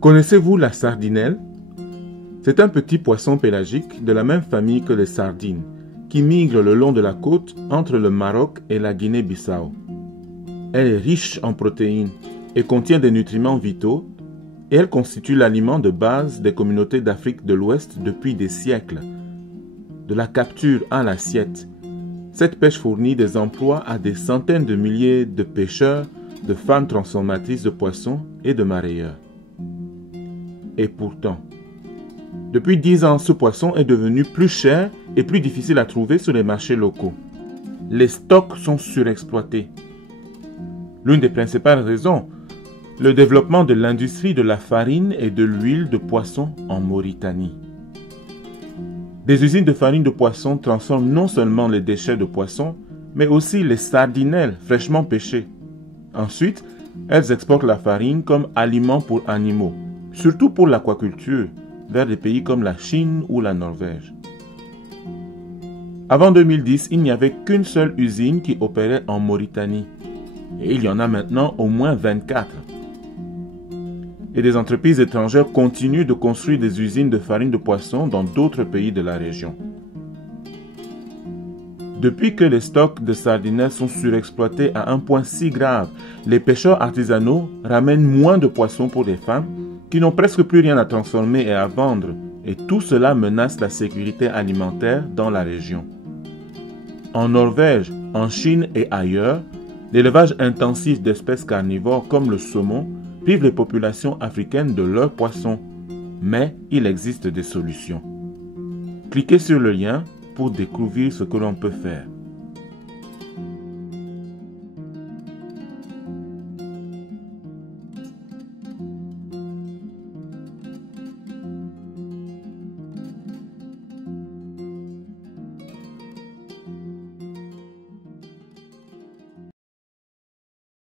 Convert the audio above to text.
Connaissez-vous la sardinelle? C'est un petit poisson pélagique de la même famille que les sardines, qui migre le long de la côte entre le Maroc et la Guinée-Bissau. Elle est riche en protéines et contient des nutriments vitaux, et elle constitue l'aliment de base des communautés d'Afrique de l'Ouest depuis des siècles. De la capture à l'assiette, cette pêche fournit des emplois à des centaines de milliers de pêcheurs, de femmes transformatrices de poissons et de mareyeurs. Et pourtant, depuis 10 ans, ce poisson est devenu plus cher et plus difficile à trouver sur les marchés locaux. Les stocks sont surexploités. L'une des principales raisons, le développement de l'industrie de la farine et de l'huile de poisson en Mauritanie. Des usines de farine de poisson transforment non seulement les déchets de poisson, mais aussi les sardinelles fraîchement pêchées. Ensuite, elles exportent la farine comme aliment pour animaux, surtout pour l'aquaculture, vers des pays comme la Chine ou la Norvège. Avant 2010, il n'y avait qu'une seule usine qui opérait en Mauritanie. Et il y en a maintenant au moins 24. Et des entreprises étrangères continuent de construire des usines de farine de poisson dans d'autres pays de la région. Depuis que les stocks de sardinelles sont surexploités à un point si grave, les pêcheurs artisanaux ramènent moins de poissons pour les femmes qui n'ont presque plus rien à transformer et à vendre, et tout cela menace la sécurité alimentaire dans la région. En Norvège, en Chine et ailleurs, l'élevage intensif d'espèces carnivores comme le saumon prive les populations africaines de leurs poissons, mais il existe des solutions. Cliquez sur le lien pour découvrir ce que l'on peut faire.